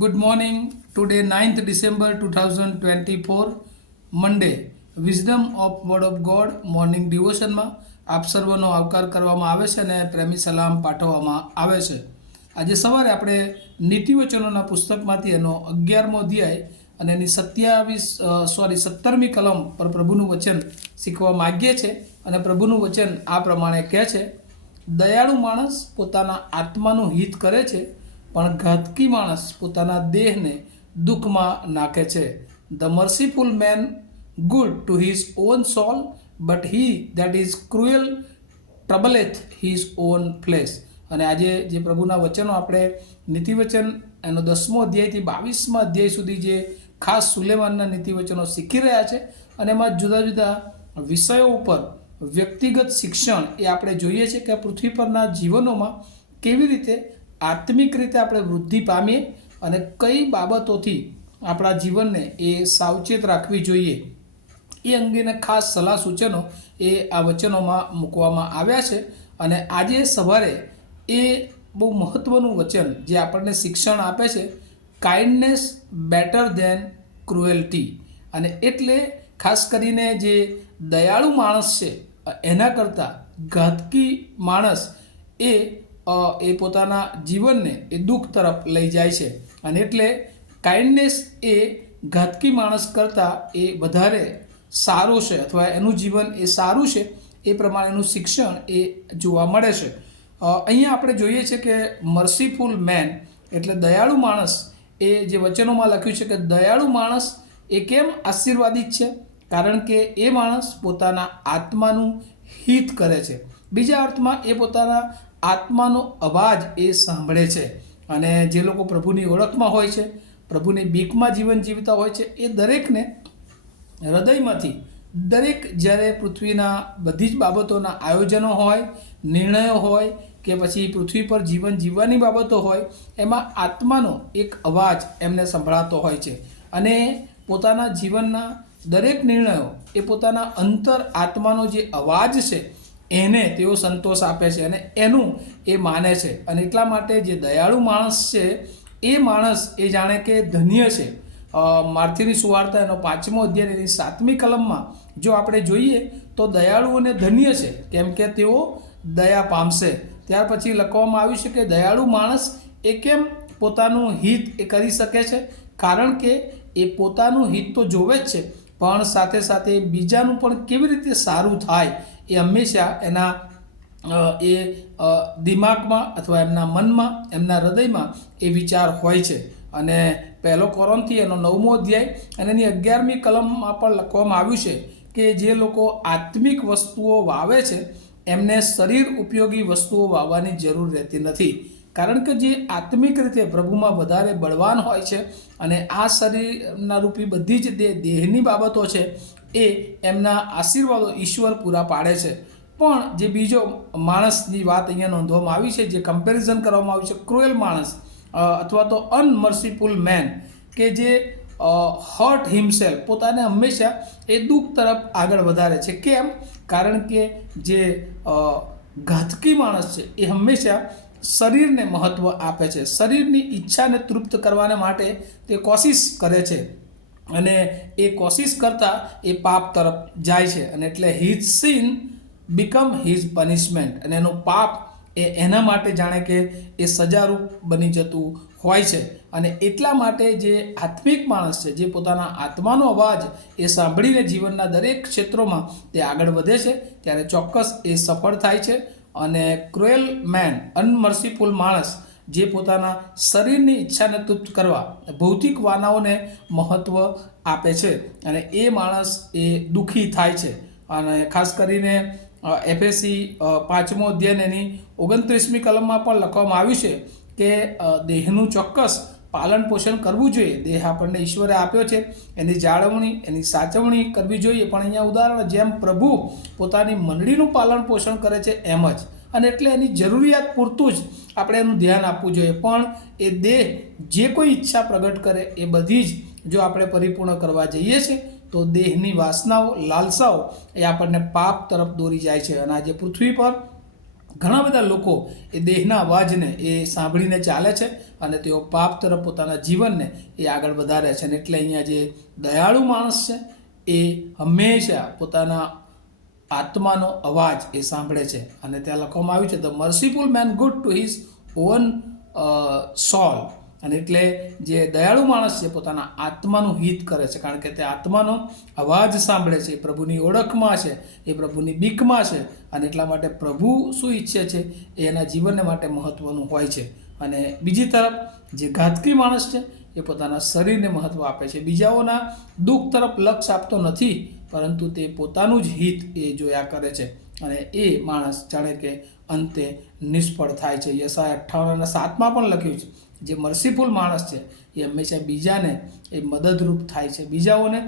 Good morning. Today 9th December 2024 Monday. Wisdom of Word of God morning ડિવોશનમાં આપ સર્વનો આવકાર કરવામાં આવે છે અને પ્રેમી સલામ પાઠવવામાં આવે છે. આજે સવારે આપણે નીતિવચનોના પુસ્તકમાંથી એનો 11મો અધ્યાય અને એની 17મી કલમ પર પ્રભુનું વચન શીખવા માગીએ છીએ અને પ્રભુનું વચન આ પ્રમાણે કહે છે, દયાળુ માણસ પોતાના આત્માનું હિત કરે છે, પણ ઘાતકી માણસ પોતાના દેહને દુઃખમાં નાખે છે. The merciful man good to his own soul, but he that is cruel troubleth his own flesh. અને આજે જે પ્રભુના વચનો આપણે નીતિવચન એનો 10મો અધ્યાયથી 22મા અધ્યાય સુધી જે ખાસ સુલેમાનના નીતિવચનો શીખી રહ્યા છે અને એમાં જુદા જુદા વિષયો ઉપર વ્યક્તિગત શિક્ષણ એ આપણે જોઈએ છે કે પૃથ્વી પરના જીવનોમાં કેવી રીતે આત્મિક રીતે આપણે વૃદ્ધિ પામીએ અને કઈ બાબતોથી આપણા જીવનને એ સાવચેત રાખવી જોઈએ એ અંગેના ખાસ સલાહ સૂચનો એ આ વચનોમાં મૂકવામાં આવ્યા છે. અને આજે સવારે એ બહુ મહત્ત્વનું વચન જે આપણને શિક્ષણ આપે છે, કાઇન્ડનેસ બેટર દેન ક્રુએલ્ટી. અને એટલે ખાસ કરીને જે દયાળુ માણસ છે એના કરતાં ઘાતકી માણસ એ પોતાના જીવનને એ દુઃખ તરફ લઈ જાય છે. અને એટલે કાઇન્ડનેસ એ ઘાતકી માણસ કરતાં એ વધારે સારું છે અથવા એનું જીવન એ સારું છે એ પ્રમાણેનું શિક્ષણ એ જોવા મળે છે. અહીંયા આપણે જોઈએ છે કે મર્સીફુલ મેન એટલે દયાળુ માણસ, એ જે વચનોમાં લખ્યું છે કે દયાળુ માણસ એ કેમ આશીર્વાદિત છે? કારણ કે એ માણસ પોતાના આત્માનું હિત કરે છે. બીજા અર્થમાં એ પોતાના આત્માનો અવાજ એ સાંભળે છે. અને જે લોકો પ્રભુની ઓળખમાં હોય છે, પ્રભુની બીકમાં જીવન જીવતા હોય છે, એ દરેકને હૃદયમાંથી દરેક જ્યારે પૃથ્વીના બધી જ બાબતોના આયોજનો હોય, નિર્ણયો હોય કે પછી પૃથ્વી પર જીવન જીવવાની બાબતો હોય, એમાં આત્માનો એક અવાજ એમને સંભળાતો હોય છે. અને પોતાના જીવનના દરેક નિર્ણયો એ પોતાના અંતર આત્માનો જે અવાજ છે એને તેઓ સંતોષ આપે છે અને એનું એ માને છે. અને એટલા માટે જે દયાળુ માણસ છે એ માણસ એ જાણે કે ધન્ય છે. માર્થીની સુવાર્તા એનો 5મો અધ્યાય એની 7મી કલમમાં જો આપણે જોઈએ તો દયાળુઓને ધન્ય છે, કેમ કે તેઓ દયા પામશે. ત્યાર પછી લખવામાં આવ્યું છે કે દયાળુ માણસ એ કેમ પોતાનું હિત એ કરી શકે છે? કારણ કે એ પોતાનું હિત તો જોવે જ છે, પણ સાથે સાથે બીજાનું પણ કેવી રીતે સારું થાય એ હંમેશા એના દિમાગમાં અથવા એમના મનમાં, એમના હૃદયમાં એ વિચાર હોય છે. અને 1 કોરિન્થી એનો 9મો અધ્યાય અને એની 11મી કલમમાં પણ લખવામાં આવ્યું છે કે જે લોકો આત્મિક વસ્તુઓ વાવે છે એમને શરીર ઉપયોગી વસ્તુઓ વાવવાની જરૂર રહેતી નથી. કારણ કે જે આત્મિક રીતે પ્રભુમાં વધારે બળવાન હોય છે અને આ શરીરના રૂપી બધી જ દેહની બાબતો છે એ એમના આશીર્વાદો ઈશ્વર પૂરા પાડે છે. પણ જે બીજો માણસની વાત અહીંયા નોંધવામાં આવી છે, જે કમ્પેરિઝન કરવામાં આવ્યું છે, ક્રુએલ માણસ અથવા તો અનમર્સીફુલ મેન, કે જે હર્ટ હિમસેલ્ફ, પોતાને હંમેશા એ દુઃખ તરફ આગળ વધારે છે. કેમ? કારણ કે જે ઘાતકી માણસ છે એ હંમેશા શરીરને મહત્ત્વ આપે છે, શરીરની ઈચ્છાને તૃપ્ત કરવાને માટે તે કોશિશ કરે છે અને એ કોશિશ કરતાં એ પાપ તરફ જાય છે. અને એટલે his sin become his punishment, અને એનું પાપ એના માટે જાણે કે એ સજારૂપ બની જતું હોય છે. અને એટલા માટે જે આત્મિક માણસ છે, જે પોતાના આત્માનો અવાજ એ સાંભળીને જીવનના દરેક ક્ષેત્રોમાં તે આગળ વધે છે, ત્યારે ચોક્કસ એ સફળ થાય છે. અને ક્રુએલ મેન, અનમર્સીફુલ માણસ, જે પોતાના શરીરની ઈચ્છાને તૃપ્ત કરવા ભૌતિક વાનાઓને મહત્ત્વ આપે છે અને એ માણસ એ દુઃખી થાય છે. અને ખાસ કરીને એફએસી 5મો અધ્યાય એની 29મી કલમમાં પણ લખવામાં આવ્યું છે કે દેહનું ચોક્કસ પાલન પોષણ કરવું જોઈએ. દેહ આપણને ઈશ્વરે આપ્યો છે, એની જાળવણી, એની સાચવણી કરવી જોઈએ. પણ અહીંયા ઉદાહરણ, જેમ પ્રભુ પોતાની મંડળીનું પાલન પોષણ કરે છે એમ જ, અને એટલે એની જરૂરિયાત પૂરતું જ આપણે એનું ધ્યાન આપવું જોઈએ. પણ એ દેહ જે કોઈ ઈચ્છા પ્રગટ કરે એ બધી જ જો આપણે પરિપૂર્ણ કરવા જઈએ છીએ તો દેહની વાસનાઓ, લાલસાઓ એ આપણને પાપ તરફ દોરી જાય છે. અને આજે પૃથ્વી પર ઘણા બધા લોકો એ દેહના અવાજને એ સાંભળીને ચાલે છે અને તેઓ પાપ તરફ પોતાના જીવનને એ આગળ વધારે છે. અને એટલે અહીંયા જે દયાળુ માણસ છે એ હંમેશા પોતાના આત્માનો અવાજ એ સાંભળે છે. અને ત્યાં લખવામાં આવ્યું છે the merciful man good to his own soul. અને એટલે જે દયાળુ માણસ છે પોતાના આત્માનું હિત કરે છે, કારણ કે તે આત્માનો અવાજ સાંભળે છે, એ પ્રભુની ઓળખમાં છે, એ પ્રભુની બીકમાં છે. અને એટલા માટે પ્રભુ શું ઈચ્છે છે એ એના જીવનને માટે મહત્ત્વનું હોય છે. અને બીજી તરફ જે ઘાતકી માણસ છે એ પોતાના શરીરને મહત્ત્વ આપે છે, બીજાઓના દુઃખ તરફ લક્ષ આપતો નથી, પરંતુ તે પોતાનું જ હિત એ જોયા કરે છે. અને એ માણસ જાણે કે અંતે નિષ્ફળ થાય છે. યશાયા 58:7 પણ લખ્યું છે જે મર્સીફુલ માણસ છે એ હંમેશા બીજાને એ મદદરૂપ થાય છે, બીજાઓને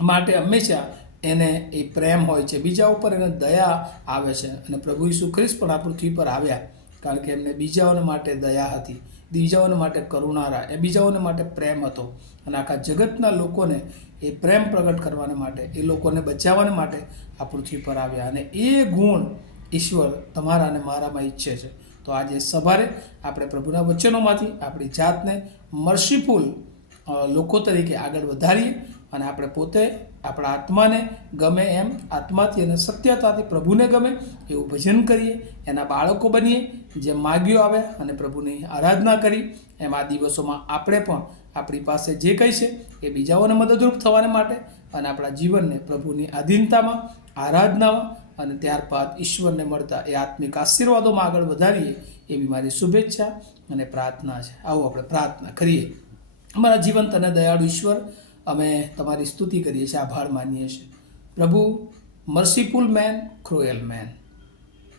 માટે હંમેશા એને એ પ્રેમ હોય છે, બીજા ઉપર એને દયા આવે છે. અને પ્રભુ ઈસુ ખ્રિસ્ત પણ આ પૃથ્વી પર આવ્યા કારણ કે એમને બીજાઓને માટે દયા હતી, બીજાઓને માટે કરુણા, એ બીજાઓને માટે પ્રેમ હતો. અને આખા જગતના લોકોને એ પ્રેમ પ્રગટ કરવાને માટે, એ લોકોને બચાવવાને માટે આ પૃથ્વી પર આવ્યા. અને એ ગુણ ઈશ્વર તમારા અને મારામાં ઈચ્છે છે. તો આજે સવારે આપણે પ્રભુના વચનોમાંથી આપણી જાતને મર્સીફુલ લોકો તરીકે આગળ વધારીએ અને આપણે પોતે આપણા આત્માને ગમે એમ આત્માથી અને સત્યતાથી પ્રભુને ગમે એવું ભજન કરીએ, એના બાળકો બનીએ, જે માગ્યો આવે અને પ્રભુની આરાધના કરી. એમ આ દિવસોમાં આપણે પણ આપણી પાસે જે કંઈ છે એ બીજાઓને મદદરૂપ થવાને માટે અને આપણા જીવનને પ્રભુની આધીનતામાં, આરાધનામાં અને ત્યારબાદ ઈશ્વરને મળતા એ આત્મિક આશીર્વાદોમાં આગળ વધારીએ એવી મારી શુભેચ્છા અને પ્રાર્થના છે. આવો આપણે પ્રાર્થના કરીએ. અમારા જીવંત અને દયાળુ ઈશ્વર, અમે તમારી સ્તુતિ કરીએ છીએ, આભાર માનીએ છીએ. પ્રભુ, મર્સીફુલ મેન, ક્રુએલ મેન,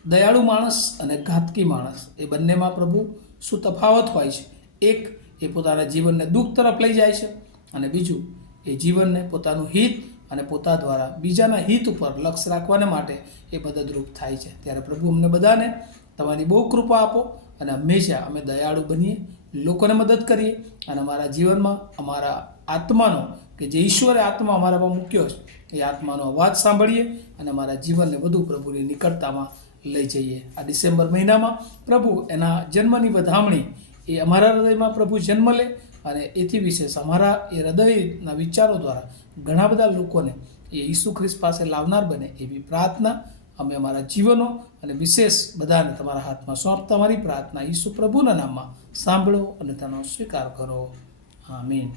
દયાળુ માણસ અને ઘાતકી માણસ, એ બંનેમાં પ્રભુ શું તફાવત હોય છે? એક એ પોતાના જીવનને દુઃખ તરફ લઈ જાય છે અને બીજું એ જીવનને પોતાનું હિત અને પોતા દ્વારા બીજાના હિત ઉપર લક્ષ રાખવાને માટે એ મદદરૂપ થાય છે. ત્યારે પ્રભુ અમને બધાને તમારી બહુ કૃપા આપો અને હંમેશા અમે દયાળુ બનીએ, લોકોને મદદ કરીએ અને અમારા જીવનમાં અમારા આત્માનો કે જે ઈશ્વરે આત્મા અમારામાં મૂક્યો છે એ આત્માનો અવાજ સાંભળીએ અને અમારા જીવનને વધુ પ્રભુની નિકટતામાં લઈ જઈએ. આ ડિસેમ્બર મહિનામાં પ્રભુ એના જન્મની વધામણી એ અમારા હૃદયમાં પ્રભુ જન્મ લે અને એથી વિશેષ અમારા એ હૃદયના વિચારો દ્વારા ઘણા બધા લોકોને એ ઈસુ ખ્રિસ્ત પાસે લાવનાર બને એવી પ્રાર્થના અમે અમારા જીવનો અને વિશેષ બધાને તમારા હાથમાં સોંપતા અમારી પ્રાર્થના ઈસુ પ્રભુના નામમાં સાંભળો અને તેનો સ્વીકાર કરો. આમીન.